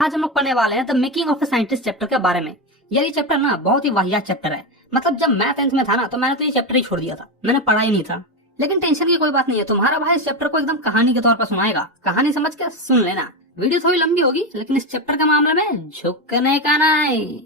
आज हम लोग पढ़ने वाले हैं the making of a scientist chapter के बारे में। ये चैप्टर ना बहुत ही वाहियात चैप्टर है। मतलब जब मैं 10th में था ना तो मैंने तो ये चैप्टर ही छोड़ दिया था, मैंने पढ़ा ही नहीं था। लेकिन टेंशन की कोई बात नहीं है, तुम्हारा भाई इस चैप्टर को एकदम कहानी के तौर पर सुनाएगा। कहानी समझ के सुन लेना। वीडियो थोड़ी लंबी होगी लेकिन इस चैप्टर के मामले में झुकने का नहीं।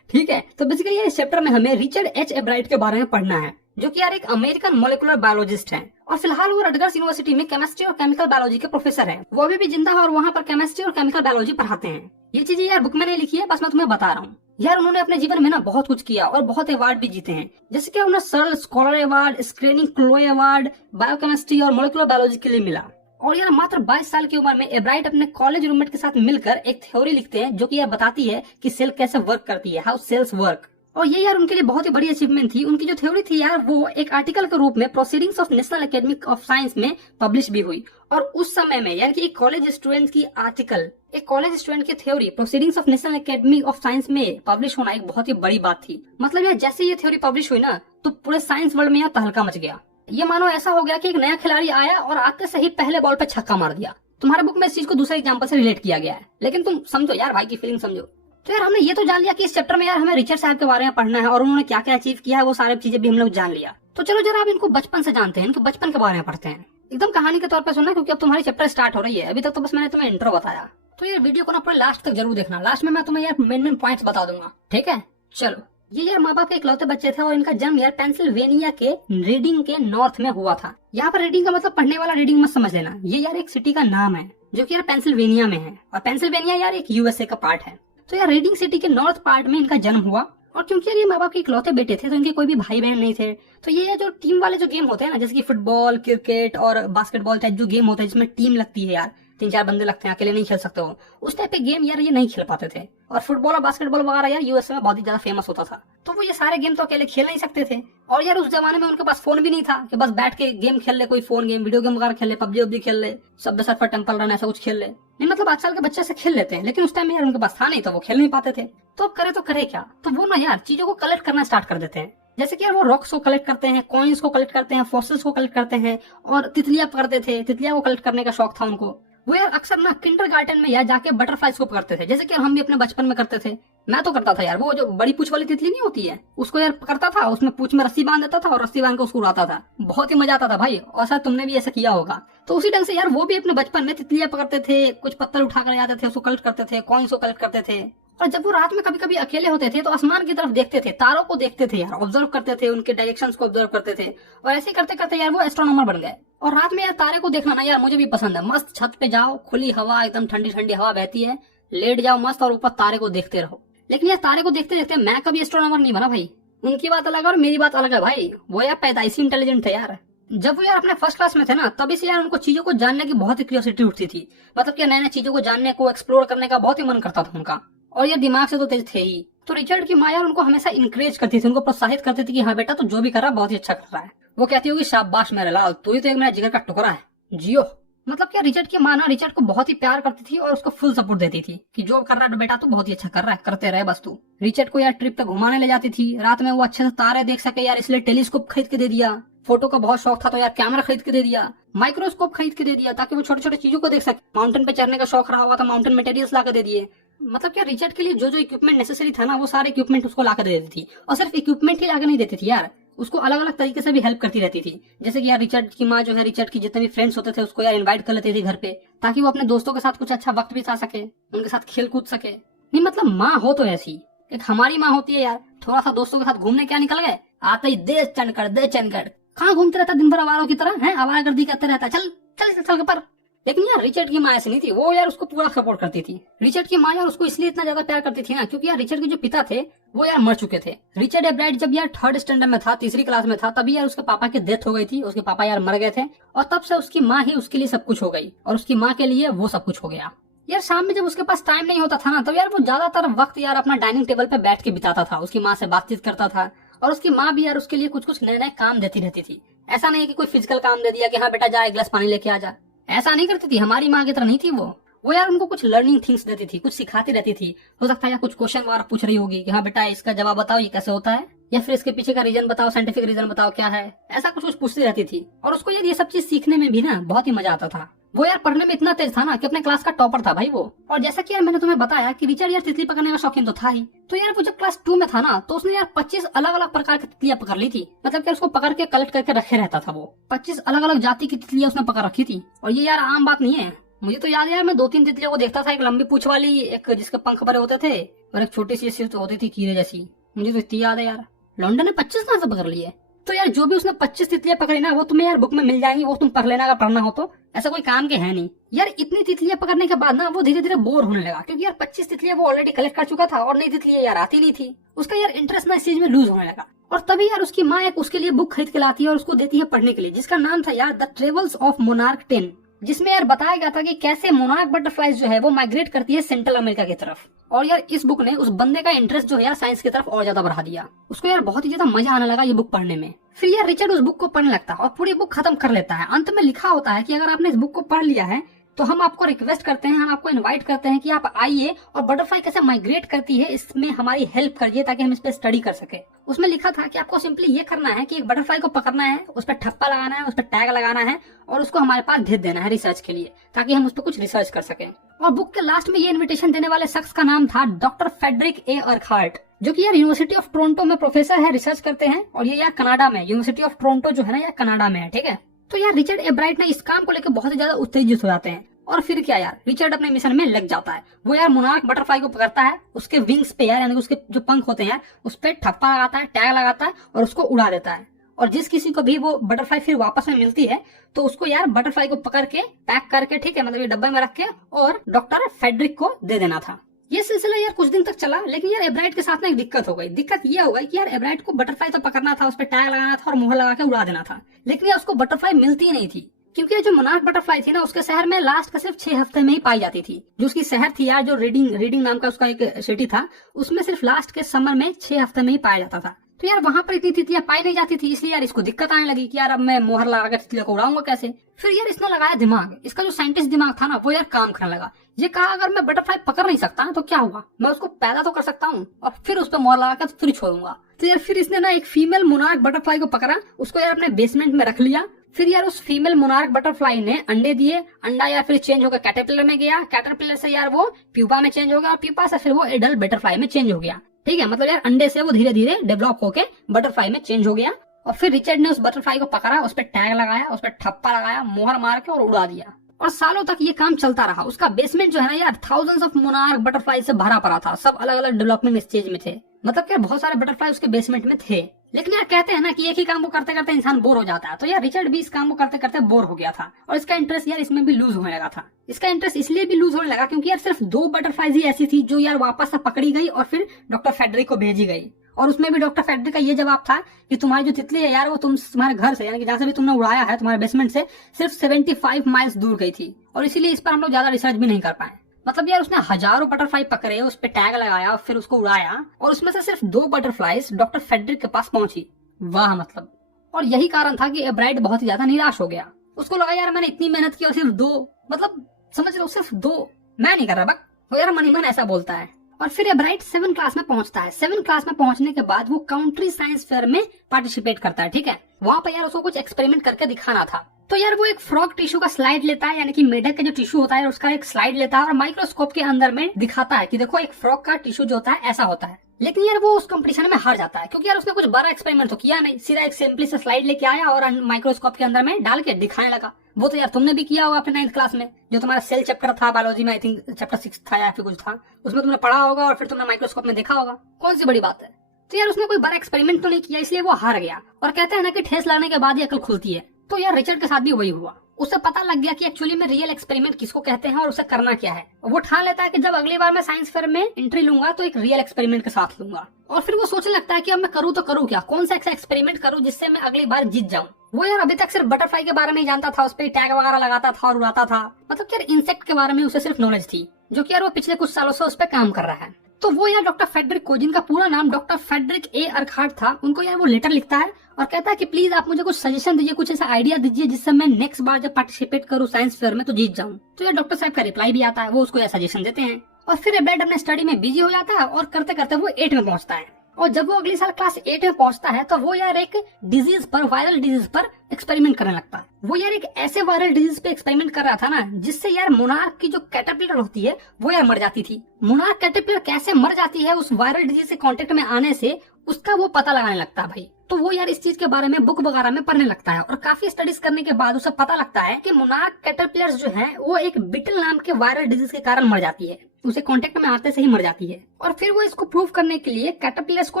ठीक है, तो बेसिकली इस चैप्टर में हमें रिचर्ड एच एब्राइट के बारे में पढ़ना है, जो कि यार एक अमेरिकन मोलिकुलर बायोलॉजिस्ट हैं और फिलहाल वो रटगर्स यूनिवर्सिटी में केमिस्ट्री और केमिकल बायोलॉजी के प्रोफेसर हैं। वो अभी भी जिंदा है और वहाँ पर केमिस्ट्री और केमिकल बायोलॉजी पढ़ाते हैं। ये चीजें यार बुक में नहीं लिखी है, बस मैं तुम्हें बता रहा हूँ। यार उन्होंने अपने जीवन में ना बहुत कुछ किया और बहुत अवार्ड भी जीते हैं, जैसे कि उन्हें Searle scholar award, screening Chloe award biochemistry और मोलिकुलर बायोलॉजी के लिए मिला। और यार मात्र 22 साल की उम्र में एब्राइट अपने कॉलेज रूममेट के साथ मिलकर एक थ्योरी लिखते हैं जो कि यह बताती है कि सेल कैसे वर्क करती है, हाउ सेल्स वर्क। और ये यार उनके लिए बहुत ही बड़ी अचीवमेंट थी। उनकी जो थ्योरी थी यार वो एक आर्टिकल के रूप में proceedings of national academy of science में पब्लिश भी हुई। और उस समय में यार कि एक कॉलेज स्टूडेंट की आर्टिकल, एक कॉलेज स्टूडेंट की theory proceedings of national academy of science में पब्लिश होना एक बहुत ही बड़ी बात थी। मतलब यार जैसे ये थ्योरी पब्लिश हुई ना तो पूरे साइंस वर्ल्ड में यार तहलका मच गया। ये मानो ऐसा हो गया कि एक नया खिलाड़ी आया और आते से ही पहले बॉल पे छक्का मार दिया। तुम्हारे बुक में इस चीज को दूसरे एग्जांपल से रिलेट किया गया है, लेकिन तुम समझो यार, भाई की फीलिंग समझो। तो यार हमने ये तो जान लिया कि इस चैप्टर में यार हमें रिचर्ड साहब के बारे में पढ़ना है और उन्होंने क्या क्या अचीव किया है, वो सारी चीजें भी हम लोग जान लिया। तो चलो जरा अब इनको बचपन से जानते हैं, इनके बचपन के बारे में पढ़ते हैं। एकदम कहानी के तौर पर सुनना, क्योंकि अब तुम्हारी चैप्टर स्टार्ट हो रही है। अभी तक तो बस मैंने तुम्हें इंट्रो बताया। तो ये वीडियो को ना पूरे लास्ट तक जरूर देखना। लास्ट में मैं तुम्हें यार मेन पॉइंट्स बता दूंगा, ठीक है। चलो, ये यार माँ बाप के इकलौते बच्चे थे और इनका जन्म यार पेंसिल्वेनिया के रीडिंग के नॉर्थ में हुआ था। यहाँ पर रीडिंग का मतलब पढ़ने वाला रीडिंग मत समझ लेना। ये यार एक सिटी का नाम है जो कि यार पेंसिल्वेनिया में है और पेंसिल्वेनिया यार एक यूएसए का पार्ट है। तो यार रीडिंग सिटी के नॉर्थ पार्ट में इनका जन्म हुआ। और क्योंकि यार ये माँ बाप के इकलौते बेटे थे तो इनके कोई भी भाई बहन नहीं थे। तो ये जो टीम वाले जो गेम होते हैं ना, जैसे कि फुटबॉल, क्रिकेट और बास्केटबॉल टाइप जो गेम होता है जिसमें टीम लगती है यार, 3-4 बंदे लगते हैं, अकेले नहीं खेल सकते हो, उस टाइप के गेम यार ये नहीं खेल पाते थे। और फुटबॉल और बास्केटबॉल वगैरह यार यूएसए में बहुत ही ज्यादा फेमस होता था। तो वो ये सारे गेम तो अकेले खेल नहीं सकते थे। और यार उस जमाने में उनके पास फोन भी नहीं था कि बस बैठ के गेम खेल ले, कोई फोन गेम, वीडियो गेम वगैरह खेल ले, पबजी वब्जी खेल ले, सबवे सर्फर, टेंपल रन, ऐसा कुछ खेल ले। नहीं मतलब आजकल के बच्चे से खेल लेते हैं, लेकिन उस टाइम में यार उनके पास था नहीं तो वो खेल नहीं पाते थे। तो अब करे क्या, तो वो ना यार चीजों को कलेक्ट करना स्टार्ट कर देते हैं। जैसे कि यार वो रॉक्स को कलेक्ट करते हैं, कॉइन्स को कलेक्ट करते हैं, फॉसिल्स को कलेक्ट करते हैं और तितलियां पकड़ते थे। तितलियां को कलेक्ट करने का शौक था उनको। वो यार अक्सर ना किंडरगार्टन में यार जाके बटरफ्लाइज को पकड़ते थे, जैसे कि हम भी अपने बचपन में करते थे। मैं तो करता था यार, वो जो बड़ी पूछ वाली तितली नहीं होती है उसको यार पकड़ता था, उसमें पूछ में रस्सी बांध देता था और रस्सी बांध के उसको उड़ाता था। बहुत ही मजा आता था भाई, और शायद तुमने भी ऐसा किया होगा। तो उसी ढंग से यार वो भी अपने बचपन में तितलियां पकड़ते थे, कुछ पत्थर उठा कर जाते थे, उसको कलेक्ट करते थे, कॉइन्स को कलेक्ट करते थे। और जब वो रात में कभी कभी अकेले होते थे तो आसमान की तरफ देखते थे, तारों को देखते थे यार, ऑब्जर्व करते थे, उनके डायरेक्शंस को ऑब्जर्व करते थे। और ऐसे करते करते यार वो एस्ट्रोनॉमर बन गए। और रात में यार तारे को देखना ना यार मुझे भी पसंद है। मस्त छत पे जाओ, खुली हवा, एकदम ठंडी ठंडी हवा बहती है, लेट जाओ मस्त और ऊपर तारे को देखते रहो। लेकिन यार तारे को देखते देखते मैं कभी एस्ट्रोनॉमर नहीं बना भाई। उनकी बात अलग है और मेरी बात अलग है भाई। वो यार पैदाइशी इंटेलिजेंट थे यार। जब वो यार अपने फर्स्ट क्लास में थे ना तभी से यार उनको चीजों को जानने की बहुत ही क्यूरियोसिटी उठती थी। मतलब कि नए नए चीजों को जानने को, एक्सप्लोर करने का बहुत ही मन करता था उनका। और ये दिमाग से तो तेज थे ही। तो रिचर्ड की माँ यार उनको हमेशा इंकरेज करती थी, उनको प्रोत्साहित करती थी कि हाँ बेटा तो जो भी कर रहा है बहुत ही अच्छा कर रहा है। वो कहती होगी शाबाश मेरे लाल, तू ही तो एक मेरा जिगर का टुकड़ा है, जियो। मतलब क्या रिचर्ड की माँ ना रिचर्ड को बहुत ही प्यार करती थी और उसको फुल सपोर्ट देती थी कि जो कर रहा है बेटा तू बहुत ही अच्छा कर रहा है, करते रहे बस तू। रिचर्ड को यार ट्रिप पे घुमाने ले जाती थी, रात में वो अच्छे से तारे देख सके यार, इसलिए टेलीस्कोप खरीद के दे दिया। फोटो का बहुत शौक था तो यार कैमरा खरीद के दे दिया, माइक्रोस्कोप खरीद के दे दिया ताकि वो छोटे छोटे चीजों को देख सके। माउंटेन पे चढ़ने का शौक रहा हुआ था, माउंटेन मटेरियल्स ला के दे दिए। मतलब क्या रिचर्ड के लिए जो जो इक्विपमेंट नेसेसरी था ना वो सारे इक्विपमेंट उसको ला कर दे देती थी। और सिर्फ इक्विपमेंट ही ला के नहीं देती थी यार, उसको अलग अलग तरीके से भी हेल्प करती रहती थी। जैसे कि यार रिचर्ड की माँ जो है, रिचर्ड की जितने भी फ्रेंड्स होते थे उसको यार इनवाइट कर लेती थी घर पे, ताकि वो अपने दोस्तों के साथ कुछ अच्छा वक्त बिता सके, उनके साथ खेल कूद सके। नहीं मतलब माँ हो तो ऐसी एक हमारी माँ होती है यार। थोड़ा सा दोस्तों के साथ घूमने क्या निकल गए, आते ही दे चंडगढ़, कहाँ घूमते रहता दिन भर आवारों की तरह है, आवारागर्दी करते रहता, चल चल चल के पर। लेकिन यार रिचर्ड की माँ ऐसी नहीं थी, वो यार उसको पूरा सपोर्ट करती थी। रिचर्ड की माँ यार उसको इसलिए इतना ज्यादा प्यार करती थी ना क्योंकि यार रिचर्ड के जो पिता थे वो यार मर चुके थे। रिचर्ड एब्राइट जब यार 3rd स्टैंडर्ड में था, 3री क्लास में था, तभी यार उसके पापा की डेथ हो गई थी, उसके पापा यार मर गए थे। और तब से उसकी माँ ही उसके लिए सब कुछ हो गई और उसकी माँ के लिए वो सब कुछ हो गया। यार शाम में जब उसके पास टाइम नहीं होता था ना तो यार वो ज्यादातर वक्त यार अपना डाइनिंग टेबल पे बैठ के बिताता था, उसकी माँ से बातचीत करता था। और उसकी माँ भी यार उसके लिए कुछ कुछ नए नए काम देती रहती थी। ऐसा नहीं कि कोई फिजिकल काम दे दिया कि हाँ बेटा जा एक गिलास पानी लेके आ जा, ऐसा नहीं करती थी। हमारी माँ की तरह नहीं थी वो यार उनको कुछ लर्निंग थिंग्स देती थी, कुछ सिखाती रहती थी। हो सकता है या कुछ क्वेश्चन वगैरह पूछ रही होगी कि हाँ बेटा इसका जवाब बताओ, ये कैसे होता है, या फिर इसके पीछे का रीजन बताओ, साइंटिफिक रीजन बताओ क्या है, ऐसा कुछ कुछ पूछती रहती थी। और उसको यार ये सब चीज सीखने में भी ना बहुत ही मजा आता था। वो यार पढ़ने में इतना तेज था ना कि अपने क्लास का टॉपर था भाई वो। और जैसा कि यार मैंने तुम्हें बताया कि रिचर्ड यार तितली पकड़ने का शौकीन तो था ही, तो यार वो जब क्लास 2 में था ना तो उसने यार 25 अलग अलग प्रकार की तितलियां पकड़ ली थी। मतलब कि उसको पकड़ के कलेक्ट करके रखे रहता था वो। 25 अलग अलग जाति की तितलियां उसने पकड़ रखी थी। और ये यार आम बात नहीं है। मुझे तो याद है यार, मैं 2-3 तितलियों को देखता था, एक लंबी पूंछ वाली, एक जिसके पंख भरे होते थे, और एक छोटी सी होती थी कीड़े जैसी। मुझे तो इतनी याद है यार। लॉन्डन ने 25 कहां से पकड़ लिए? तो यार जो भी उसने 25 तितलियां पकड़ी ना वो तुम्हें यार बुक में मिल जाएंगी, वो तुम पढ़ लेना अगर पढ़ना हो तो। ऐसा कोई काम के है नहीं यार। इतनी तितलियां पकड़ने के बाद ना वो धीरे धीरे बोर होने लगा, क्योंकि यार 25 तितलियां वो ऑलरेडी कलेक्ट कर चुका था और नई तितलियां यार आती नहीं थी। उसका यार इंटरेस्ट ना इस चीज में लूज होने लगा। और तभी यार उसकी माँ एक उसके लिए बुक खरीद के लाती है और उसको देती है पढ़ने के लिए, जिसका नाम था यार द ट्रेवल्स ऑफ मोनार्क 10, जिसमें यार बताया गया था कि कैसे मोनार्क बटरफ्लाइज जो है वो माइग्रेट करती है सेंट्रल अमेरिका की तरफ। और यार इस बुक ने उस बंदे का इंटरेस्ट जो है यार साइंस की तरफ और ज्यादा बढ़ा दिया। उसको यार बहुत ही ज्यादा मजा आने लगा ये बुक पढ़ने में। फिर यार रिचर्ड उस बुक को पढ़ने लगता है और पूरी बुक खत्म कर लेता है। अंत में लिखा होता है कि अगर आपने इस बुक को पढ़ लिया है तो हम आपको रिक्वेस्ट करते हैं, हम आपको इनवाइट करते हैं कि आप आइए और बटरफ्लाई कैसे माइग्रेट करती है इसमें हमारी हेल्प करिए, ताकि हम इस पे स्टडी कर सके। उसमें लिखा था कि आपको सिंपली ये करना है कि एक बटरफ्लाई को पकड़ना है, उस पर ठप्पा लगाना है, उस पर टैग लगाना है और उसको हमारे पास भेज देना है रिसर्च के लिए, ताकि हम उस पर कुछ रिसर्च कर सकें। और बुक के लास्ट में ये इन्विटेशन देने वाले शख्स का नाम था डॉक्टर फेडरिक ए अर्कहार्ट, जो कि यार यूनिवर्सिटी ऑफ टोरंटो में प्रोफेसर है, रिसर्च करते हैं। और ये यार कनाडा में, यूनिवर्सिटी ऑफ टोरंटो जो है ना यार कनाडा में है, ठीक है। तो यार रिचर्ड ए ब्राइट ने इस काम को लेकर बहुत ही ज्यादा उत्तेजित हो जाते हैं। और फिर क्या यार, रिचर्ड अपने मिशन में लग जाता है। वो यार मोनार्क बटरफ्लाई को पकड़ता है, उसके विंग्स पे यार यानी उसके जो पंख होते हैं उस पे ठप्पा लगाता है, टैग लगाता है और उसको उड़ा देता है। और जिस किसी को भी वो बटरफ्लाई फिर वापस में मिलती है तो उसको यार बटरफ्लाई को पकड़ के पैक करके, ठीक है, मतलब ये डब्बे में रख के और डॉक्टर फेडरिक को दे देना था। ये सिलसिला यार कुछ दिन तक चला, लेकिन यार एब्राइट के साथ में एक दिक्कत हो गई। दिक्कत ये हो गई कि यार एब्राइट को बटरफ्लाई तो पकड़ना था, उस पर टैग लगाना था और मुहर लगा के उड़ा देना था, लेकिन यार उसको बटरफ्लाई मिलती नहीं थी। क्योंकि जो मोनार्क बटरफ्लाई थी ना उसके शहर में लास्ट का सिर्फ 6 हफ्ते में ही पाई जाती थी। जो उसकी शहर थी यार, जो रीडिंग नाम का उसका एक सिटी था, उसमें सिर्फ लास्ट के समर में 6 हफ्ते में ही पाया जाता था। तो यार वहां पर इतनी तितलियां पाई नहीं जाती थी, इसलिए यार इसको दिक्कत आने लगी कि यार अब मैं मोहर लगा कर तितलियों को उड़ाऊंगा कैसे। फिर यार इसने लगाया दिमाग। इसका जो साइंटिस्ट दिमाग था ना वो यार काम करने लगा। ये कहा अगर मैं बटरफ्लाई पकड़ नहीं सकता तो क्या हुआ, मैं उसको पैदा तो कर सकता हूँ और फिर उस पर मोहर लगा कर फिर छोड़ूंगा। तो यार फिर इसने ना एक फीमेल मोनार्क बटरफ्लाई को पकड़ा, उसको यार अपने बेसमेंट में रख लिया। फिर यार उस फीमेल मोनार्क बटरफ्लाई ने अंडे दिए, अंडा यार फिर चेंज होकर कैटरपिलर में गया, कैटरपिलर से यार वो प्यूपा में चेंज हो गया और प्यूपा से फिर वो एडल्ट बटरफ्लाई में चेंज हो गया। ठीक है, मतलब यार अंडे से वो धीरे धीरे डेवलप होके बटरफ्लाई में चेंज हो गया। और फिर रिचर्ड ने उस बटरफ्लाई को पकड़ा, उस पर टैग लगाया, उस पर ठप्पा लगाया, मोहर मार के और उड़ा दिया। और सालों तक ये काम चलता रहा। उसका बेसमेंट जो है ना यार थाउजेंड्स ऑफ मोनार्क बटरफ्लाई से भरा पड़ा था, सब अलग अलग डेवलपमेंट स्टेज में थे। मतलब क्या बहुत सारे बटरफ्लाई उसके बेसमेंट में थे। लेकिन यार कहते हैं ना कि एक ही काम को करते करते इंसान बोर हो जाता है, तो यार रिचर्ड भी इस काम को करते करते बोर हो गया था और इसका इंटरेस्ट यार इसमें भी लूज होने लगा था। इसका इंटरेस्ट इसलिए भी लूज होने लगा क्योंकि यार सिर्फ 2 बटरफ्लाईज ही ऐसी थी जो यार वापस से पकड़ी गई और फिर डॉक्टर फेडरिक को भेजी गई। और उसमें भी डॉक्टर फेडरिक का ये जवाब था कि तुम्हारी जो तितली है यार वो तुम्हारे घर से यानी कि जहाँ से भी तुमने उड़ाया है तुम्हारे बेसमेंट से सिर्फ 75 माइल्स दूर गई थी और इसीलिए इस पर हम लोग ज्यादा रिसर्च भी नहीं कर पाए। मतलब यार उसने हजारों बटरफ्लाई पकड़े, उस पर टैग लगाया और फिर उसको उड़ाया और उसमें से सिर्फ 2 बटरफ्लाईज डॉक्टर फेडरिक के पास पहुंची। वाह मतलब। और यही कारण था कि एब्राइट बहुत ही ज्यादा निराश हो गया। उसको लगा यार मैंने इतनी मेहनत की और सिर्फ 2, मतलब समझ लो सिर्फ 2, मैं नहीं कर रहा बक। वो यार मन ही मन ऐसा बोलता है। और फिर एब्राइट 7 क्लास में पहुंचता है। 7 क्लास में पहुंचने के बाद वो काउंट्री साइंस फेयर में पार्टिसिपेट करता है। ठीक है, वहां पर यार उसको कुछ एक्सपेरिमेंट करके दिखाना था। तो यार वो एक फ्रॉग टिश्यू का स्लाइड लेता है, यानी कि मेढक का जो टिश्यू होता है उसका एक स्लाइड लेता है और माइक्रोस्कोप के अंदर में दिखाता है कि देखो एक फ्रॉग का टिश्यू जो होता है ऐसा होता है। लेकिन यार वो उस कंपटीशन में हार जाता है क्योंकि यार उसने कुछ बड़ा एक्सपेरिमेंट तो किया नहीं, सीधा एक सिंपली से स्लाइड लेके आया और माइक्रोस्कोप के अंदर में डाल के दिखाने लगा। वो तो यार तुमने भी किया होगा अपने 9th क्लास में, जो तुम्हारा सेल चैप्टर था बायोलॉजी में, आई थिंक चैप्टर 6 था या फिर कुछ था, उसमें तुमने पढ़ा होगा और फिर तुमने माइक्रोस्कोप में देखा होगा। कौन सी बड़ी बात है। तो यार उसने कोई बड़ा एक्सपेरिमेंट तो नहीं किया, इसलिए वो हार गया। और कहते हैं ना कि ठेस लगने के बाद ही अकल खुलती है। तो यार रिचर्ड के साथ भी वही हुआ। उसे पता लग गया कि एक्चुअली में रियल एक्सपेरिमेंट किसको कहते हैं और उसे करना क्या है। वो ठान लेता है कि जब अगली बार मैं साइंस फेयर में एंट्री लूंगा तो एक रियल एक्सपेरिमेंट के साथ लूंगा। और फिर वो सोचने लगता है कि अब मैं करूँ तो करूँ क्या, कौन सा ऐसा एक्सपेरिमेंट करूँ जिससे मैं अगली बार जीत जाऊँ। वो यार अभी तक सिर्फ बटरफ्लाई के बारे में ही जानता था, उस पर टैग वगैरह लगाता था और उड़ाता था। मतलब यार इंसेक्ट के बारे में उसे सिर्फ नॉलेज थी, जो कि यार वो पिछले कुछ सालों से उस पर काम कर रहा है। तो वो यार डॉक्टर फेडरिक को, जिनका पूरा नाम डॉक्टर फेडरिक ए अर्कहार्ट था, उनको यार वो लेटर लिखता है और कहता है कि प्लीज आप मुझे कुछ सजेशन दीजिए, कुछ ऐसा आइडिया दीजिए जिससे मैं नेक्स्ट बार जब पार्टिसिपेट करूँ साइंस फेयर में तो जीत जाऊँ। तो यार डॉक्टर साहब का रिप्लाई भी आता है, वो उसको यह सजेशन देते हैं। और फिर एब्राइट अपने स्टडी में बिजी हो जाता है और करते करते वो 8 में पहुंचता है। और जब वो अगले साल क्लास 8 में पहुंचता है तो वो यार एक डिजीज पर, वायरल डिजीज पर एक्सपेरिमेंट करने लगता है। वो यार एक ऐसे वायरल डिजीज पे एक्सपेरिमेंट कर रहा था ना जिससे यार मोनार्क की जो कैटरपिलर होती है वो यार मर जाती थी। मोनार्क कैटरपिलर कैसे मर जाती है उस वायरल डिजीज से कांटेक्ट में आने से, उसका वो पता लगाने लगता है भाई। तो वो यार इस चीज के बारे में बुक वगैरह में पढ़ने लगता है और काफी स्टडीज करने के बाद उसे पता लगता है कि मोनार्क कैटरपिलर्स जो हैं वो एक बिटल नाम के वायरल डिजीज के कारण मर जाती है, उसे कांटेक्ट में आते से ही मर जाती है। और फिर वो इसको प्रूव करने के लिए कैटरपिलर्स को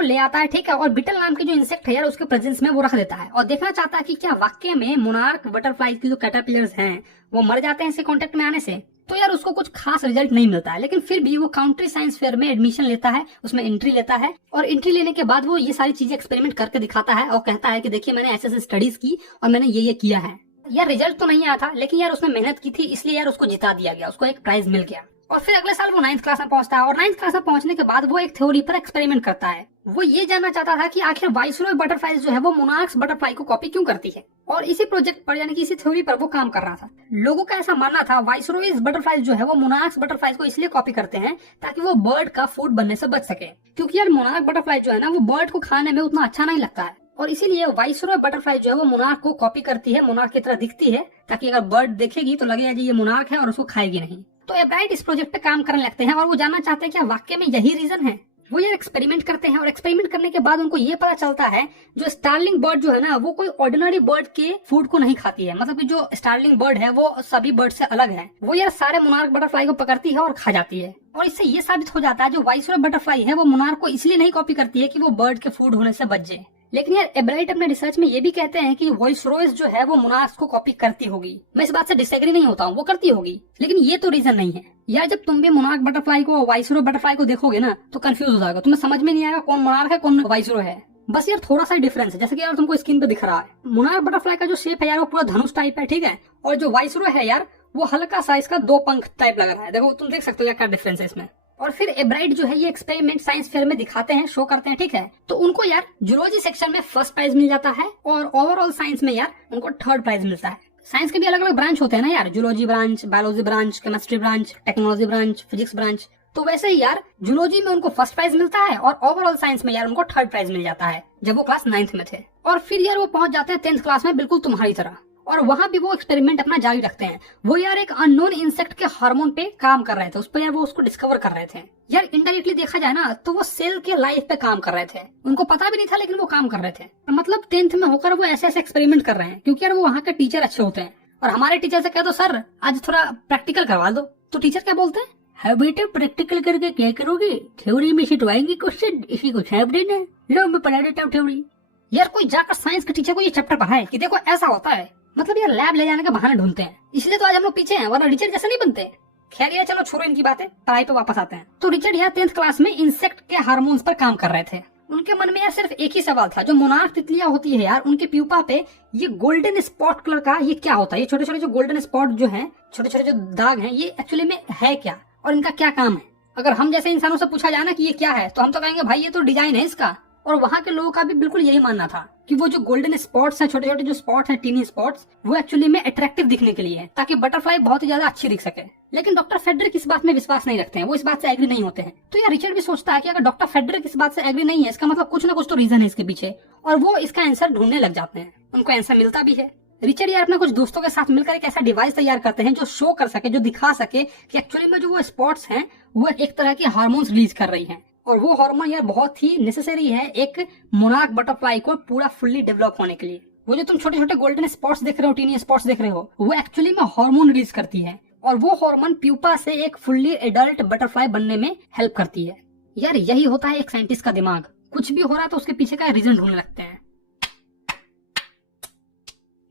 ले आता है, ठीक है, और बिटल नाम के जो इंसेक्ट है यार उसके प्रेजेंस में वो रख देता है और देखना चाहता है कि क्या वाकई में मोनार्क बटरफ्लाई की जो कैटरपिलर्स हैं वो मर जाते हैं इसे कांटेक्ट में आने से। तो यार उसको कुछ खास रिजल्ट नहीं मिलता है, लेकिन फिर भी वो काउंट्री साइंस फेयर में एडमिशन लेता है, उसमें एंट्री लेता है और एंट्री लेने के बाद वो ये सारी चीजें एक्सपेरिमेंट करके दिखाता है और कहता है कि देखिए मैंने ऐसे ऐसे स्टडीज की और मैंने ये किया है। यार रिजल्ट तो नहीं आया था लेकिन यार उसने मेहनत की थी इसलिए यार उसको जिता दिया गया, उसको एक प्राइज मिल गया। और फिर अगले साल वो 9th क्लास में पहुंचता है और 9th क्लास में पहुंचने के बाद वो एक थ्योरी पर एक्सपेरिमेंट करता है। वो ये जानना चाहता था कि आखिर वाइसरॉय बटरफ्लाई जो है वो मोनार्क्स बटरफ्लाई को कॉपी क्यों करती है, और इसी प्रोजेक्ट पर यानी कि इसी थ्योरी पर वो काम कर रहा था। लोगों का ऐसा मानना था वाइसरॉयज बटरफ्लाई जो है वो मोनार्क्स बटरफ्लाई को इसलिए कॉपी करते हैं ताकि वो बर्ड का फूड बनने से बच सके, क्योंकि यार मोनार्क बटरफ्लाई जो है ना वो बर्ड को खाने में उतना अच्छा नहीं लगता है और इसीलिए वाइसरॉय बटरफ्लाई जो है वो मोनार्क को कॉपी करती है, मोनार्क की तरह दिखती है ताकि अगर बर्ड देखेगी तो लगेगा ये मोनार्क है और उसको खाएगी नहीं। तो एब्राइट इस प्रोजेक्ट पे काम करने लगते हैं और वो जानना चाहते हैं क्या वाकई में यही रीजन है। वो यार एक्सपेरिमेंट करते हैं और एक्सपेरिमेंट करने के बाद उनको ये पता चलता है जो स्टार्लिंग बर्ड जो है ना वो कोई ऑर्डिनरी बर्ड के फूड को नहीं खाती है, मतलब कि जो स्टार्लिंग बर्ड है वो सभी बर्ड से अलग है। वो यार सारे मोनार्क बटरफ्लाई को पकड़ती है और खा जाती है और इससे ये साबित हो जाता है जो वाइसरॉय बटरफ्लाई है वो मोनार्क को इसलिए नहीं कॉपी करती है कि वो बर्ड के फूड होने से बच जाए। लेकिन यार एब्राइट अपने रिसर्च में ये भी कहते हैं कि वाइसरॉयज जो है वो मोनार्क्स को कॉपी करती होगी। मैं इस बात से डिसएग्री नहीं होता हूँ, वो करती होगी, लेकिन ये तो रीजन नहीं है। यार जब तुम भी मोनार्क बटरफ्लाई को वाइसरॉय बटरफ्लाई को देखोगे ना तो कंफ्यूज हो जाएगा, तुम्हें समझ में नहीं आएगा कौन मोनार्क है कौन वाइसरॉय है। बस यार थोड़ा सा डिफरेंस है, जैसे कि यार तुमको स्क्रीन पे दिख रहा है मोनार्क बटरफ्लाई का जो शेप है यार वो पूरा धनुष टाइप है, ठीक है, और जो वाइसरॉय है यार वो हल्का सा इसका 2 पंख टाइप लग रहा है। देखो तुम देख सकते हो क्या डिफरेंस है इसमें। और फिर एब्राइट जो है ये एक्सपेरिमेंट साइंस फेयर में दिखाते हैं, शो करते हैं, ठीक है, तो उनको यार जूलॉजी सेक्शन में फर्स्ट प्राइज मिल जाता है और ओवरऑल साइंस में यार उनको 3rd प्राइज मिलता है। साइंस के भी अलग अलग ब्रांच होते हैं ना यार, zoology branch, biology branch, chemistry branch, technology branch, physics branch. तो वैसे ही यार जूलॉजी में उनको फर्स्ट प्राइज मिलता है और ओवरऑल साइंस में यार उनको 3rd प्राइज मिल जाता है जब वो क्लास 9th में थे। और फिर यार वो पहुंच जाते हैं 10th क्लास में बिल्कुल तुम्हारी तरह, और वहां भी वो एक्सपेरिमेंट अपना जारी रखते हैं। वो यार एक अननोन इंसेक्ट के हार्मोन पे काम कर रहे थे, उस पर यार वो उसको डिस्कवर कर रहे थे। यार इनडायरेक्टली देखा जाए ना तो वो सेल के लाइफ पे काम कर रहे थे, उनको पता भी नहीं था लेकिन वो काम कर रहे थे। मतलब 10th में होकर वो ऐसे ऐसे एक्सपेरिमेंट कर रहे हैं क्योंकि यार वो वहाँ के टीचर अच्छे होते हैं। और हमारे टीचर से कह दो सर आज थोड़ा प्रैक्टिकल करवा दो, तो टीचर क्या बोलते हैं, है बेटे प्रैक्टिकल करके क्या करोगे, थ्योरी में सिटवाएंगे क्वेश्चन, इसी को छाप देना, लो मैं पढ़ा देता हूँ थ्योरी। यार कोई जाकर साइंस के टीचर को ये चैप्टर पढ़ाए कि देखो ऐसा होता है, मतलब यार लैब ले जाने के बहाने ढूंढते हैं, इसलिए तो आज हम लोग पीछे हैं, वरना रिचर्ड जैसे नहीं बनते। खैर यार चलो छोड़ो इनकी बातें, पढ़ाई पे वापस आते हैं। तो रिचर्ड यार 10th क्लास में इंसेक्ट के हार्मोन्स पर काम कर रहे थे। उनके मन में यार सिर्फ एक ही सवाल था, जो मोनार्क तितलियां होती है यार उनके प्यूपा पे ये गोल्डन स्पॉट कलर का ये क्या होता है, ये छोटे छोटे जो गोल्डन स्पॉट जो है, छोटे छोटे जो दाग हैं, ये एक्चुअली में है क्या और इनका क्या काम है। अगर हम जैसे इंसानों से पूछा जाए ना कि ये क्या है तो हम तो कहेंगे भाई ये तो डिजाइन है इसका। और वहाँ के लोगों का भी बिल्कुल यही मानना था कि वो जो गोल्डन स्पॉट्स हैं, छोटे छोटे जो स्पॉट्स हैं, टीनी स्पॉट्स, वो एक्चुअली में अट्रैक्टिव दिखने के लिए है ताकि बटरफ्लाई बहुत ही ज्यादा अच्छी दिख सके। लेकिन डॉक्टर फेडरिक इस बात में विश्वास नहीं रखते हैं, वो इस बात से एग्री नहीं होते हैं। तो यार रिचर्ड भी सोचता है कि अगर डॉक्टर फेडरिक इस बात से एग्री नहीं है इसका मतलब कुछ ना कुछ तो रीजन है इसके पीछे, और वो इसका आंसर ढूंढने लग जाते हैं। उनको आंसर मिलता भी है। रिचर्ड यार अपने कुछ दोस्तों के साथ मिलकर एक ऐसा डिवाइस तैयार करते हैं जो शो कर सके, जो दिखा सके कि एक्चुअली में जो वो स्पॉट्स हैं वो एक तरह के हार्मोन्स रिलीज कर रही हैं, और वो हार्मोन यार बहुत ही नेसेसरी है एक मोनार्क बटरफ्लाई को पूरा फुल्ली डेवलप होने के लिए। वो जो तुम छोटे छोटे गोल्डन स्पॉट्स देख रहे हो, टीनी स्पॉट्स देख रहे हो, वो एक्चुअली में हार्मोन रिलीज करती है, और वो हार्मोन प्यूपा से एक फुल्ली एडल्ट बटरफ्लाई बनने में हेल्प करती है। यार यही होता है एक साइंटिस्ट का दिमाग, कुछ भी हो रहा है तो उसके पीछे का रीजन ढूंढने लगते हैं।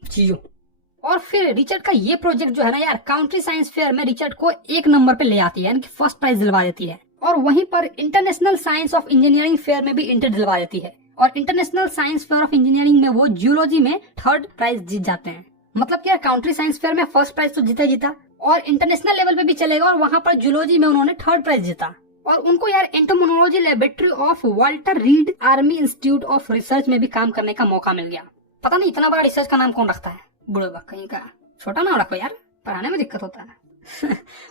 जियो। और फिर रिचर्ड का ये प्रोजेक्ट जो है ना यार काउंट्री साइंस फेयर में रिचर्ड को 1 नंबर पे ले आती है, यानी कि फर्स्ट प्राइज दिलवा देती है। और वहीं पर international science of engineering fair में भी इंटर दिलवा देती है, और international science fair of engineering में वो जियोलॉजी में 3rd प्राइज जीत जाते हैं। मतलब कि यार काउंट्री साइंस फेयर में फर्स्ट प्राइज तो जीता और इंटरनेशनल लेवल पे भी चलेगा, और वहां पर जियोलॉजी में उन्होंने 3rd प्राइज जीता। और उनको यार entomology laboratory of Walter Reed Army Institute of Research में भी काम करने का मौका मिल गया। पता नहीं इतना बड़ा रिसर्च का नाम कौन रखता है, बुढ़े कहीं का, छोटा नाम रखो यार, पढ़ाने में दिक्कत होता है।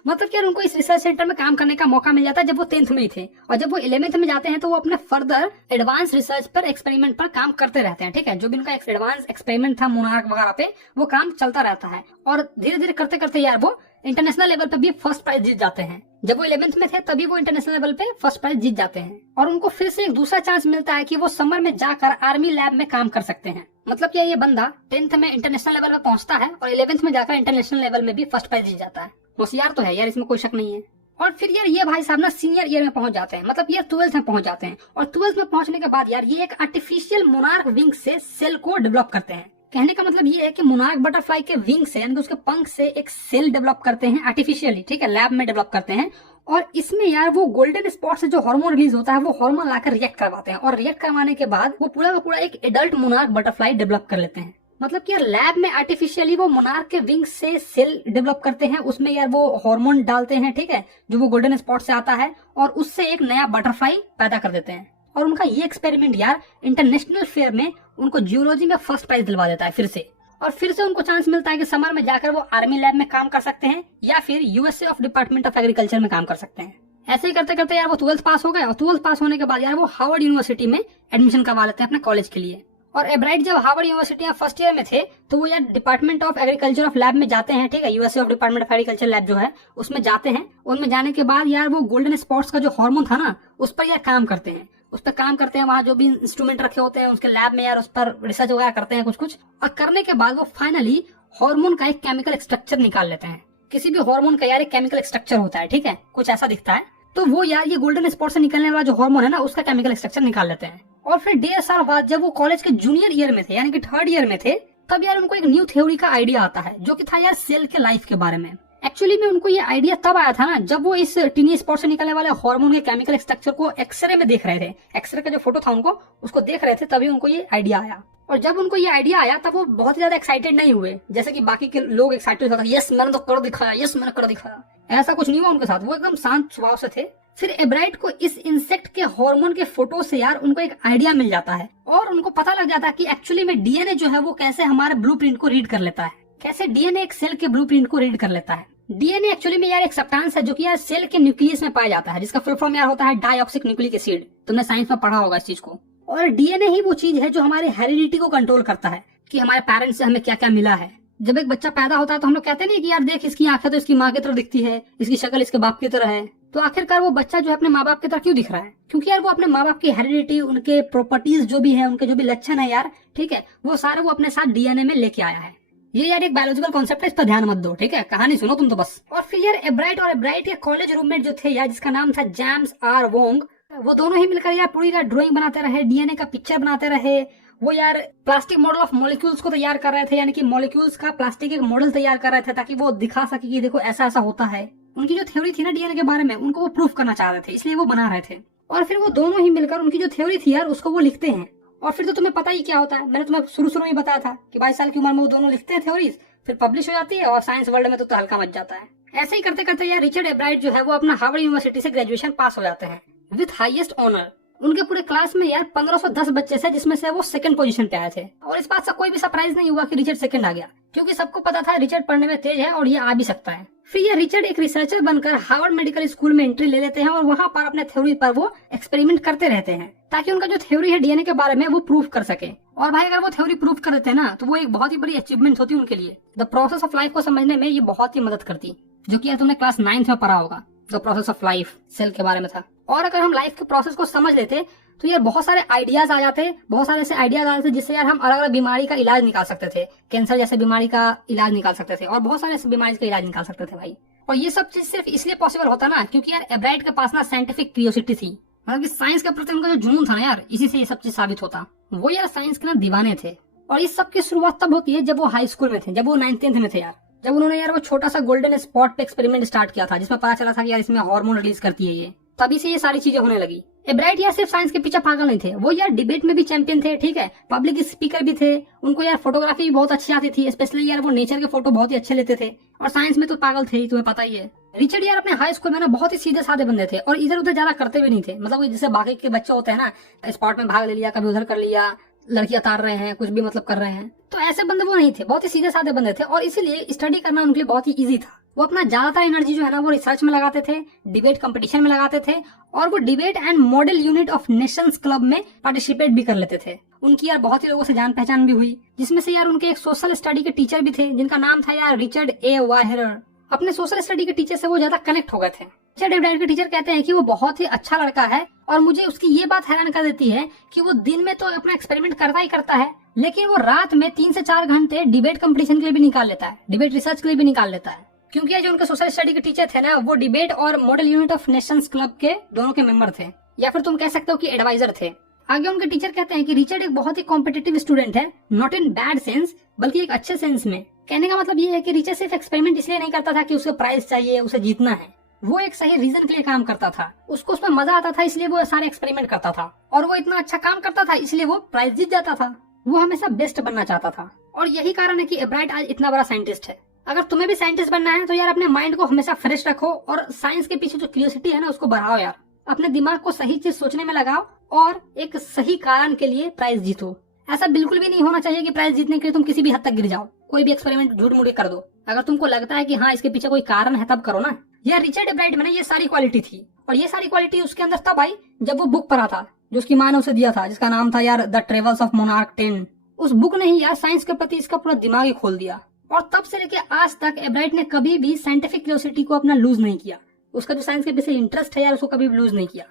मतलब यार उनको इस रिसर्च सेंटर में काम करने का मौका मिल जाता है जब वो 10th में ही थे, और जब वो 11th में जाते हैं तो वो अपने फर्दर एडवांस रिसर्च पर, एक्सपेरिमेंट पर काम करते रहते हैं। ठीक है, जो भी उनका एडवांस एक्सपेरिमेंट था मोनार्क वगैरह पे, वो काम चलता रहता है और धीरे धीरे करते करते यार वो इंटरनेशनल लेवल पे भी फर्स्ट प्राइज जीत जाते हैं। जब वो 11th में थे तभी वो इंटरनेशनल लेवल पे फर्स्ट प्राइज जीत जाते हैं और उनको फिर से एक दूसरा चांस मिलता है कि वो समर में जाकर आर्मी लैब में काम कर सकते हैं। मतलब क्या ये बंदा 10th में इंटरनेशनल लेवल पे पहुंचता है और 11th में जाकर इंटरनेशनल लेवल में भी फर्स्ट प्राइज जीत जाता है। होशियार तो है यार, इसमें कोई शक नहीं है। और फिर यार ये भाई साहब ना सीनियर ईयर में पहुंच जाते हैं, मतलब ये 12th में पहुंच जाते हैं और 12th में पहुंचने के बाद यार ये एक आर्टिफिशियल मोनार्क विंग से सेल को डेवलप करते हैं। कहने का मतलब ये है कि मोनार्क बटरफ्लाई के विंग से यानी कि उसके पंख से एक सेल डेवलप करते हैं आर्टिफिशियली। ठीक है, लैब में डेवलप करते हैं और इसमें यार वो गोल्डन स्पॉट से जो हार्मोन रिलीज होता है वो हार्मोन लाकर रिएक्ट करवाते हैं और रिएक्ट करवाने के बाद वो पूरा का पूरा एक एडल्ट मोनार्क बटरफ्लाई डेवलप कर लेते हैं। मतलब कि यार लैब में आर्टिफिशियली वो मोनार्क के विंग से सेल डेवलप करते हैं, उसमें यार वो हार्मोन डालते हैं। ठीक है, जो वो गोल्डन स्पॉट से आता है और उससे एक नया बटरफ्लाई पैदा कर देते हैं। और उनका ये एक्सपेरिमेंट यार इंटरनेशनल फेयर में उनको जियोलॉजी में फर्स्ट प्राइज दिलवा देता है फिर से। और फिर से उनको चांस मिलता है कि समर में जाकर वो आर्मी लैब में काम कर सकते हैं या फिर USA of department of agriculture में काम कर सकते हैं। ऐसे ही करते करते यार वो 12th पास हो गए और 12th पास होने के बाद यार वो हार्वर्ड यूनिवर्सिटी में एडमिशन करवा लेते हैं अपने कॉलेज के लिए। और एब्राइट जब हार्वर्ड यूनिवर्सिटी में फर्स्ट ईयर में थे तो वो यार department of agriculture of lab में जाते हैं। ठीक है, USA of department of agriculture lab जो है उसमें जाते हैं। उनमें जाने के बाद यार वो गोल्डन स्पॉट्स का जो हार्मोन था ना उस पर यार काम करते हैं, उस पर काम करते हैं। वहाँ जो भी इंस्ट्रूमेंट रखे होते हैं उसके लैब में यार उस पर रिसर्च वगैरह करते हैं कुछ और करने के बाद वो फाइनली हार्मोन का एक केमिकल स्ट्रक्चर निकाल लेते हैं। किसी भी हार्मोन का यार एक केमिकल स्ट्रक्चर होता है। ठीक है, कुछ ऐसा दिखता है, तो वो यार ये गोल्डन स्पॉट से निकलने वाला जो हार्मोन है ना उसका केमिकल स्ट्रक्चर निकाल लेते हैं। और फिर 1.5 साल बाद जब वो कॉलेज के जूनियर ईयर में थे यानी कि 3rd ईयर में थे तब यार उनको एक न्यू थ्योरी का आइडिया आता है जो कि था यार सेल के लाइफ के बारे में। एक्चुअली में उनको ये आइडिया तब आया था ना जब वो इस टीनी स्पॉट से निकलने वाले हार्मोन के केमिकल स्ट्रक्चर को एक्सरे में देख रहे थे। एक्सरे का जो फोटो था उनको उसको देख रहे थे, तभी उनको ये आइडिया आया। और जब उनको ये आइडिया आया तब वो बहुत ज्यादा एक्साइटेड नहीं हुए जैसे कि बाकी के लोग एक्साइटेड होता, यस मैंने तो कर दिखाया, यस मैंने कर दिखाया। ऐसा कुछ नहीं हुआ उनके साथ, वो एकदम शांत स्वभाव से थे। फिर एब्राइट को इस इंसेक्ट के हार्मोन के फोटो से यार उनको एक आइडिया मिल जाता है और उनको पता लग जाता है कि एक्चुअली में डीएनए जो है वो कैसे हमारे ब्लूप्रिंट को रीड कर लेता है, कैसे डीएनए एक सेल के ब्लूप्रिंट को रीड कर लेता है। डीएनए एक्चुअली में यार एक सब्सटेंस है जो कि यार सेल के न्यूक्लियस में पाया जाता है, जिसका फुल फॉर्म यार होता है डाइऑक्सिक न्यूक्लिक एसिड। तुमने साइंस में पढ़ा होगा इस चीज को। और डीएनए ही वो चीज है जो हमारे हेरिडिटी को कंट्रोल करता है कि हमारे पेरेंट्स से हमें क्या क्या मिला है। जब एक बच्चा पैदा होता है तो हम लोग कहते नहीं कि यार देख इसकी आंखें तो इसकी माँ की तरह दिखती है, इसकी शक्ल इसके बाप की तरह है। तो आखिरकार वो बच्चा जो है अपने माँ बाप की तरह क्यों दिख रहा है? क्योंकि यार वो अपने माँ बाप की हेरिडिटी, उनके प्रॉपर्टीज जो भी है, उनके जो भी लक्षण है यार, ठीक है, वो सारे वो अपने साथ डीएनए में लेके आया है। ये यार एक बायोलॉजिकल कॉन्सेप्ट है, इस पर ध्यान मत दो, ठीक है, कहानी सुनो तुम तो बस। और फिर यार एब्राइट और एब्राइट के कॉलेज रूममेट जो थे यार, जिसका नाम था जेम्स आर वोंग, वो दोनों ही मिलकर यार पूरी यार ड्राइंग बनाते रहे, डीएनए का पिक्चर बनाते रहे। वो यार प्लास्टिक मॉडल ऑफ मॉलिक्यूल्स को तैयार कर रहे थे, यानी कि मॉलिक्यूल्स का प्लास्टिक एक मॉडल तैयार कर रहे थे ताकि वो दिखा सके कि देखो ऐसा ऐसा होता है। उनकी जो थ्योरी थी ना डीएनए के बारे में, उनको वो प्रूफ करना चाह रहे थे, इसलिए वो बना रहे थे। और फिर वो दोनों ही मिलकर उनकी जो थ्योरी थी यार उसको वो लिखते हैं। और फिर तो तुम्हें पता ही क्या होता है, मैंने तुम्हें शुरू में बताया था कि 22 साल की उम्र में वो दोनों लिखते हैं थ्योरीज, फिर पब्लिश हो जाती है और साइंस वर्ल्ड में तो हल्का मच जाता है। ऐसे ही करते करते यार रिचर्ड एब्राइट जो है वो अपना हार्वर्ड यूनिवर्सिटी से ग्रेजुएशन पास हो जाते हैं विद हाईएस्ट ऑनर। उनके पूरे क्लास में यार 1510 बच्चे थे, जिसमें से वो सेकंड पोजीशन पे आए थे। और इस बात से कोई भी सरप्राइज नहीं हुआ कि रिचर्ड सेकंड आ गया, क्योंकि सबको पता था रिचर्ड पढ़ने में तेज है और ये आ भी सकता है। फिर ये रिचर्ड एक रिसर्चर बनकर हार्वर्ड मेडिकल स्कूल में एंट्री ले लेते हैं और वहाँ पर अपने थ्योरी पर वो एक्सपेरिमेंट करते रहते हैं ताकि उनका जो थ्योरी है डीएनए के बारे में वो प्रूव कर सके। और भाई अगर वो थ्योरी प्रूव कर देते हैं ना तो वो एक बहुत ही बड़ी अचीवमेंट होती है उनके लिए। द प्रोसेस ऑफ लाइफ को समझने में ये बहुत ही मदद करती, जो कि तुमने क्लास 9th में पढ़ा होगा। The process of life cell के बारे में था। और अगर हम लाइफ के प्रोसेस को समझ लेते तो यार बहुत सारे आइडियाज आ जाते, बहुत सारे ऐसे आइडियाज आ जाते जिससे यार हम अलग अलग बीमारी का इलाज निकाल सकते थे, कैंसर जैसे बीमारी का इलाज निकाल सकते थे और बहुत सारे ऐसे बीमारी का इलाज निकाल सकते थे भाई। और ये सब चीज सिर्फ इसलिए पॉसिबल होता ना क्योंकि यार एब्राइट के पास ना साइंटिफिक क्यूरियोसिटी थी, मतलब कि साइंस के प्रति उनका जो जुनून था ना यार, इसी से ये सब चीज साबित होता। वो यार साइंस के ना दीवाने थे। और इस सब की शुरुआत तब होती है जब वो हाई स्कूल में थे, जब वो 9th में थे यार, जब उन्होंने यार वो छोटा सा गोल्डन स्पॉट पे एक्सपेरिमेंट स्टार्ट किया था जिसमें पता चला था कि यार इसमें हार्मोन रिलीज करती है ये, तभी से ये सारी चीजें होने लगी। एब्राइट यार सिर्फ साइंस के पीछे पागल नहीं थे, वो यार डिबेट में भी चैंपियन थे, ठीक है, पब्लिक स्पीकर भी थे, उनको यार फोटोग्राफी भी बहुत अच्छी आती थी, स्पेशली यार वो नेचर के फोटो बहुत ही अच्छे लेते थे। और साइंस में तो पागल थे ही, तुम्हें पता ही है। रिचर्ड यार अपने हाई स्कूल में ना बहुत ही सीधे साधे बंदे थे और इधर उधर ज्यादा करते भी नहीं थे, मतलब जैसे बाकी के बच्चे होते हैं ना, स्पॉट में भाग ले लिया, कभी उधर कर लिया, लड़कियां तार रहे हैं, कुछ भी मतलब कर रहे हैं, तो ऐसे बंदे वो नहीं थे, बहुत ही सीधे साधे बंदे थे और इसीलिए स्टडी करना उनके लिए बहुत ही इजी था। वो अपना ज्यादातर एनर्जी जो है ना वो रिसर्च में लगाते थे, डिबेट कंपटीशन में लगाते थे, और वो debate and model unit of Nations club में पार्टिसिपेट भी कर लेते थे। उनकी यार बहुत ही लोगों से जान पहचान भी हुई, जिसमें से यार उनके एक सोशल स्टडी के टीचर भी थे जिनका नाम था यार रिचर्ड ए वाहेरर। अपने सोशल स्टडी के टीचर से वो ज्यादा कनेक्ट हो गए थे। रिचर्ड एब्राइट के टीचर कहते हैं कि वो बहुत ही अच्छा लड़का है, और मुझे उसकी ये बात हैरान कर देती है कि वो दिन में तो अपना एक्सपेरिमेंट करता ही करता है, लेकिन वो रात में 3 से 4 घंटे डिबेट कंपटीशन के लिए भी निकाल लेता है, डिबेट रिसर्च के लिए भी निकाल लेता है। क्योंकि ये जो उनके सोशल स्टडी के टीचर थे ना, वो डिबेट और model unit of Nations club के दोनों के मेंबर थे, या फिर तुम कह सकते हो कि एडवाइजर थे। आगे उनके टीचर कहते हैं कि रिचर्ड एक बहुत ही कॉम्पिटिटिव स्टूडेंट है, नॉट इन बैड सेंस, बल्कि एक अच्छे सेंस में। कहने का मतलब ये है कि रिचर्ड सिर्फ एक्सपेरिमेंट इसलिए नहीं करता था कि उसे प्राइज चाहिए, उसे जीतना है, वो एक सही रीजन के लिए काम करता था, उसको उसमें मजा आता था, इसलिए वो सारे एक्सपेरिमेंट करता था, और वो इतना अच्छा काम करता था इसलिए वो प्राइज जीत जाता था। वो हमेशा बेस्ट बनना चाहता था, और यही कारण है कि एब्राइट आज इतना बड़ा साइंटिस्ट है। अगर तुम्हें भी साइंटिस्ट बनना है तो यार अपने माइंड को हमेशा फ्रेश रखो, और साइंस के पीछे जो क्यूरियोसिटी है ना उसको बढ़ाओ यार। अपने दिमाग को सही चीज सोचने में लगाओ, और एक सही कारण के लिए प्राइज जीतो। ऐसा बिल्कुल भी नहीं होना चाहिए कि प्राइज जीतने के लिए तुम किसी भी हद तक गिर जाओ, कोई भी एक्सपेरिमेंट झूठ मूठ कर दो। अगर तुमको लगता है कि हाँ इसके पीछे कोई कारण है तब करो ना। यार रिचर्ड एब्राइट में ना ये सारी क्वालिटी थी, और ये सारी क्वालिटी उसके अंदर तब आई जब वो बुक पढ़ा था जो उसकी माँ ने उसे दिया था, जिसका नाम था यार द ट्रेवल्स ऑफ मोनार्क 10। उस बुक ने ही यार साइंस के प्रति इसका पूरा दिमाग ही खोल दिया, और तब से लेके आज तक एब्राइट ने कभी भी साइंटिफिक क्यूरियोसिटी को अपना लूज नहीं किया। उसका जो साइंस के पीछे इंटरेस्ट है यार उसको कभी भी लूज नहीं किया।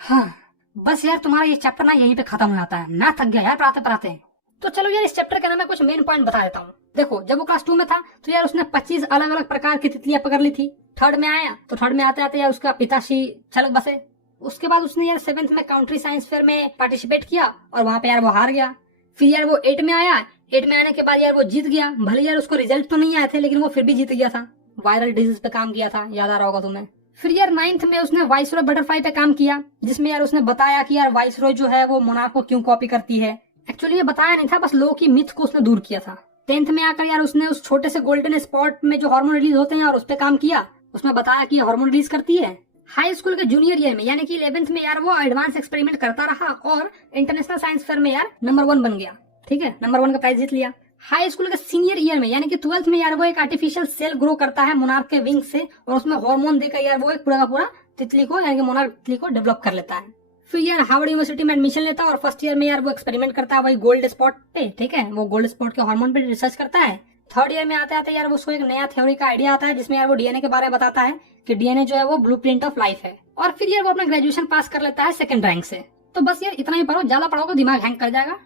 हाँ बस यार तुम्हारा ये चैप्टर ना यहीं पे खत्म हो जाता है, मैं थक गया यार पढ़ाते पढ़ाते। तो चलो यार इस चैप्टर के ना मैं कुछ मेन पॉइंट बता देता हूँ। देखो जब वो क्लास 2 में था तो यार उसने 25 अलग अलग प्रकार की तितलियां पकड़ ली थी। थर्ड में आया तो थर्ड में आते आते यार उसका पिताश्री छलक बसे। उसके बाद उसने यार 7th में काउंट्री साइंस फेयर में पार्टिसिपेट किया, और वहां पे यार वो हार गया। फिर यार वो 8 में आया, 8 में आने के बाद यार वो जीत गया। भले यार उसको रिजल्ट तो नहीं आए थे, लेकिन वो फिर भी जीत गया था। वायरल डिजीज पे काम किया था, याद आ रहा होगा तुम्हें। फिर यार 9th में उसने वाइसरॉय बटरफ्लाई पे काम किया, जिसमें यार उसने बताया कि यार वाइसरॉय जो है वो मोनार्क को क्यों कॉपी करती है। एक्चुअली ये बताया नहीं था, बस लोगों की मिथ को उसने दूर किया था। 10th में आकर यार उसने उस छोटे से गोल्डन स्पॉट में जो हार्मोन रिलीज होते हैं और उस पर काम किया, उसमें बताया कि ये हार्मोन रिलीज करती है। हाई स्कूल के जूनियर ईयर में यानी कि 11th में यार वो एडवांस एक्सपेरिमेंट करता रहा, और इंटरनेशनल साइंस फेयर में यार नंबर 1 बन गया। ठीक है, नंबर 1 का प्राइज जीत लिया। हाई स्कूल के सीनियर ईयर में यानी कि 12th में यार वो एक आर्टिफिशियल सेल ग्रो करता है मोनार्क के विंग से, और उसमें हार्मोन देकर यार वो एक पूरा का पूरा तितली को यानी कि मोनार्क तितली को डेवलप कर लेता है। फिर यार हार्वर्ड यूनिवर्सिटी में एडमिशन लेता है, और फर्स्ट ईयर में यार वो एक्सपेरिमेंट करता है वही गोल्ड स्पॉट पे। ठीक है, वो गोल्ड स्पॉट के हार्मोन पे रिसर्च करता है। थर्ड ईयर में आते आते यार उसको एक नया थ्योरी का आइडिया आता है, जिसमें यार वो डीएनए के बारे में बताता है कि डीएनए जो है वो ब्लूप्रिंट ऑफ लाइफ है। और फिर यार वो अपना ग्रेजुएशन पास कर लेता है 2nd रैंक से। तो बस यार इतना ही पढ़ो, ज्यादा पढ़ोगे दिमाग हैंग कर जाएगा।